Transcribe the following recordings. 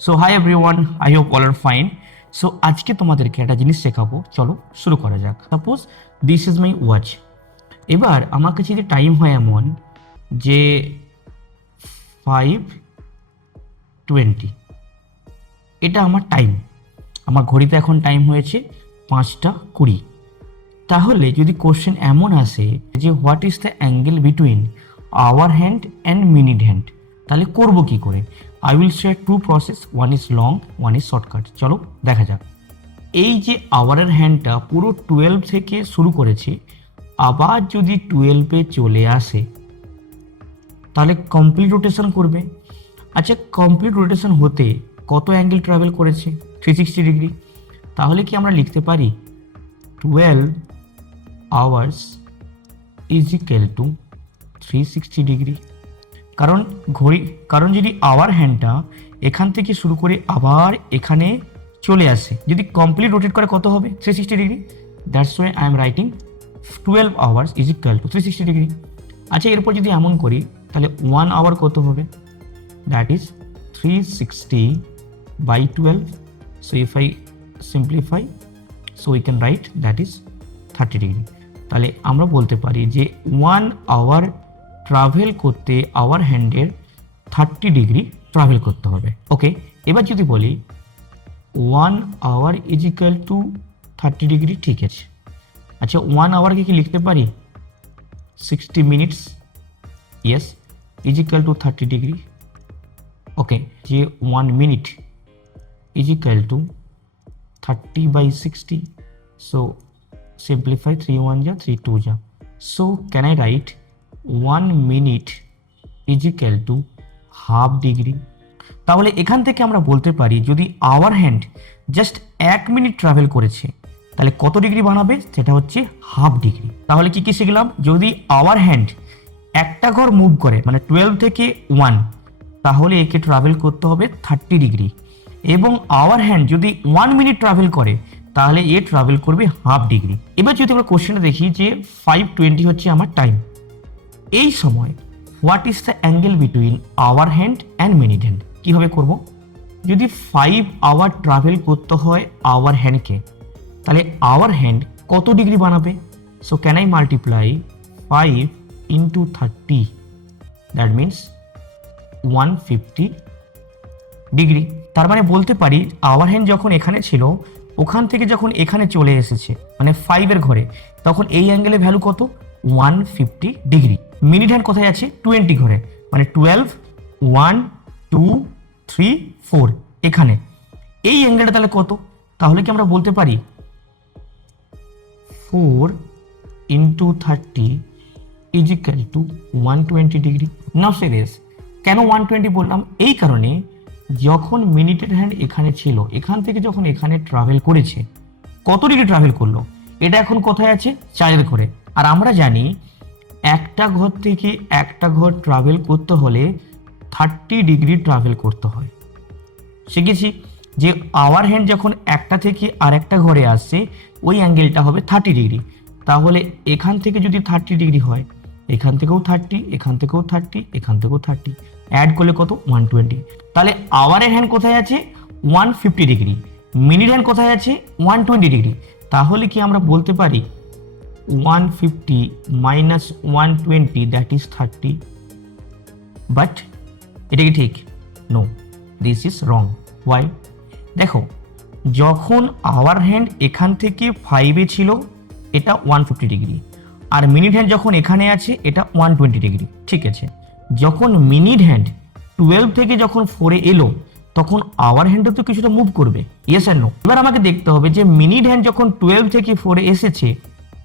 So hi everyone, I hope all are fine. So আজকে তোমাদেরকে একটা জিনিস শেখাবো, চলো শুরু করা যাক। Suppose this is my watch. এবার আমার কাছে যদি টাইম হয় এমন যে 5:20, এটা আমার টাইম। আমার ঘড়িতে এখন টাইম হয়েছে 5:20। তাহলে যদি কোশ্চেন এমন আসে যে what is the angle between our hand and minute hand, তাহলে করবো কি করে? I will share to process, one is long, one is shortcut. চলো দেখা যাক। এই যে আওয়ারের হ্যান্ডটা পুরো 12 থেকে শুরু করেছে, আবার যদি 12-এ চলে আসে তাহলে কমপ্লিট রোটেশন করবে। আচ্ছা, কমপ্লিট রোটেশন হতে কত অ্যাঙ্গেল ট্রাভেল করেছে? 360 ডিগ্রি। তাহলে কি আমরা লিখতে পারি 12 hours is equal two 360 degree? কারণ যদি আওয়ার হ্যান্ডটা এখান থেকে শুরু করে আবার এখানে চলে আসে, যদি কমপ্লিট রোটেট করে কত হবে? 360 degree. That's why I am writing 12 hours is equal two 360 degree. আচ্ছা, এরপর যদি এমন করি তাহলে 1 আওয়ার কত হবে? That is 360 by 12. So if I simplify, so we can write that is 30 degree. তাহলে আমরা বলতে পারি যে 1 আওয়ার ট্রাভেল করতে আওয়ার হ্যান্ডের 30 ডিগ্রি ট্রাভেল করতে হবে। ওকে, এবার যদি বলি 1 hour is equal to 30 degree, ঠিক আছে। আচ্ছা, 1 আওয়ারকে কি লিখতে পারি 60 minutes? Yes, is equal to 30 degree. Okay, যে 1 minute is equal to 30 by 60. So simplify, 3 1 ja 3 2 ja. So can I write 1 minute is equal to half degree? তাহলে এখান থেকে আমরা বলতে পারি যদি hour hand just 1 minute travel করেছে তাহলে কত ডিগ্রি বানাবে? সেটা হচ্ছে হাফ ডিগ্রি। তাহলে কি কি শিখলাম? যদি আওয়ার হ্যান্ড একটা ঘর মুভ করে মানে 12 থেকে 1, তাহলে একে ট্রাভেল করতে হবে 30 ডিগ্রি। এবং আওয়ার হ্যান্ড যদি 1 মিনিট ট্রাভেল করে তাহলে এ ট্রাভেল করবে হাফ ডিগ্রি। এবার যদি আমরা কোশ্চেনটা দেখি যে 5:20 হচ্ছে আমার টাইম, এই সময় what is the angle between our hand and minute hand? কীভাবে করব? যদি 5 আওয়ার ট্রাভেল করতে হয় আওয়ার হ্যান্ডকে, তাহলে আওয়ার হ্যান্ড কত ডিগ্রি বানাবে? So can I multiply 5 into 30, that means 150 degree. তার মানে বলতে পারি আওয়ার হ্যান্ড যখন এখানে ছিল ওখান থেকে যখন এখানে চলে এসেছে মানে 5-এর ঘরে, তখন এই অ্যাঙ্গেলের ভ্যালু কত? 150 ডিগ্রি। মিনিট হ্যান্ড কোথায় আছে? 20 ঘরে, মানে 12 1 2 3 4 এখানে। এই অ্যাঙ্গেলটা তাহলে কত? তাহলে কি আমরা বলতে পারি 4 into 30 is equal to 120 degree. Now serious, কেন 120 বললাম? এই কারণে যখন মিনিটের হ্যান্ড এখানে ছিল, এখান থেকে যখন এখানে ট্রাভেল করেছে, কত ডিগ্রি ট্রাভেল করলো? এটা এখন কোথায় আছে? 4-এর ঘরে। আর আমরা জানি একটা ঘর থেকে একটা ঘর ট্রাভেল করতে হলে 30 ডিগ্রি ট্রাভেল করতে হয়। শিখেছি যে আওয়ার হ্যান্ড যখন একটা থেকে আর একটা ঘরে আসছে ওই অ্যাঙ্গেলটা হবে 30 ডিগ্রি। তাহলে এখান থেকে যদি 30 ডিগ্রি হয়, এখান থেকেও 30, এখান থেকেও 30, এখান থেকেও 30, অ্যাড করলে কত? 120। তাহলে আওয়ারের হ্যান্ড কোথায় আছে? 150 ডিগ্রি। মিনিট হ্যান্ড কোথায় আছে? 120 ডিগ্রি। তাহলে কি আমরা বলতে পারি 150 minus 120 দ্যাট ইজ 30? বাট এটা কি ঠিক? No, this is wrong. Why? দেখো, যখন আওয়ার হ্যান্ড এখান থেকে 5-এ ছিল এটা 150 ডিগ্রি, আর মিনিট হ্যান্ড যখন এখানে আছে এটা 120 ডিগ্রি, ঠিক আছে। যখন মিনিট হ্যান্ড 12 থেকে যখন 4-এ এলো তখন আওয়ার হ্যান্ডে তো কিছুটা মুভ করবে, ইয়েস অ্যান্ড নো? এবার আমাকে দেখতে হবে যে মিনিট হ্যান্ড যখন 12 থেকে 4-এ এসেছে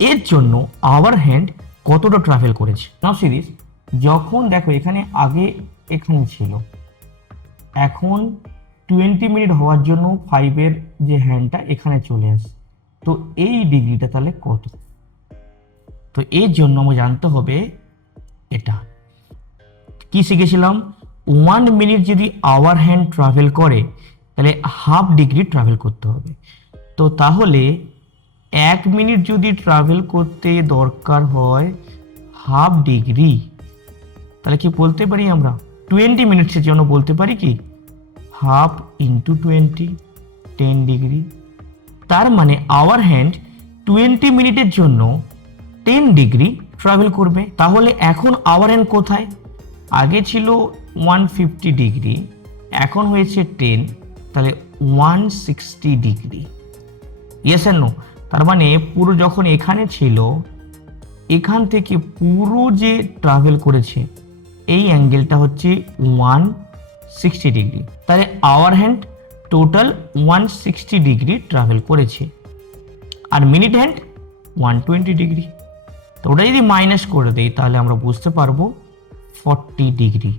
এর জন্য আওয়ার হ্যান্ড কতটা ট্রাভেল করেছে। নাও সিরিজ, যখন দেখো এখানে আগে এখানে ছিল, এখন 20 মিনিট হওয়ার জন্য 5-এর যে হ্যান্ডটা এখানে চলে আসে, তো এই ডিগ্রিটা তাহলে কত? তো এর জন্য আমাকে জানতে হবে এটা কি শিখেছিলাম, 1 মিনিট যদি আওয়ার হ্যান্ড ট্রাভেল করে তাহলে হাফ ডিগ্রি ট্রাভেল করতে হবে। তো তাহলে 1 মিনিট যদি ট্রাভেল করতে দরকার হয় হাফ ডিগ্রি, তাহলে কি বলতে পারি আমরা 20 মিনিটসের জন্য বলতে পারি কি হাফ ইন্টু 20, 10 ডিগ্রি। তার মানে আওয়ার হ্যান্ড 20 মিনিটের জন্য 10 ডিগ্রি ট্রাভেল করবে। তাহলে এখন আওয়ার হ্যান্ড কোথায়? আগে ছিল 150 ডিগ্রি, এখন হয়েছে 10, তাহলে 160 ডিগ্রি। Yes and no? তার মানে পুরো যখন এখানে ছিল, এখান থেকে পুরো যে ট্রাভেল করেছে এই অ্যাঙ্গেলটা হচ্ছে 160 ডিগ্রি। তাহলে hour hand total 160 degree travel করেছে, আর মিনিট হ্যান্ড 120 ডিগ্রি। তো ওটা যদি মাইনাস করে দেই তাহলে আমরা বুঝতে পারবো 40 ডিগ্রি।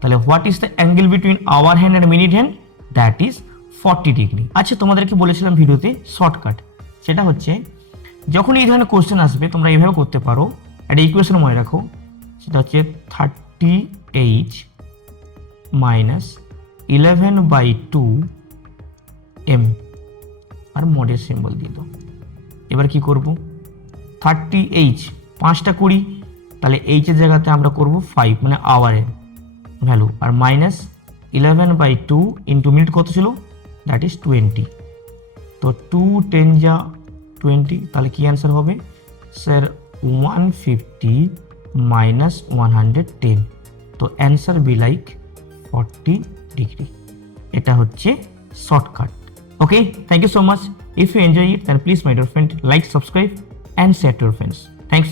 তাহলে what is the angle between our hand and minute hand? That is 40 degree. আচ্ছা, তোমাদেরকে বলেছিলাম ভিডিওতে শর্টকাট, সেটা হচ্ছে যখন এই ধরনের কোশ্চেন আসবে তোমরা এইভাবে করতে পারো। একটা ইকুয়েশন মনে রাখো, সেটা হচ্ছে 30h মাইনাস 11/2 m, আর মডের সিম্বল দিয়ে দাও। এবার কি করব? 30h 5টা 20, তাহলে এইচের জায়গাতে আমরা করব 5, মানে আওয়ারের ভ্যালু, আর মাইনাস 11/2 ইন্টু মিনিট কত ছিল? That is 20। তো 2 10 যা 20, তাহলে কি অ্যান্সার হবে স্যার? 150 মাইনাস 110। তো অ্যান্সার বি লাইক 40 ডিগ্রি। এটা হচ্ছে shortcut. Okay, thank you so much. If you enjoy it, then please, my dear friend, like, subscribe and share to your friends. Thanks.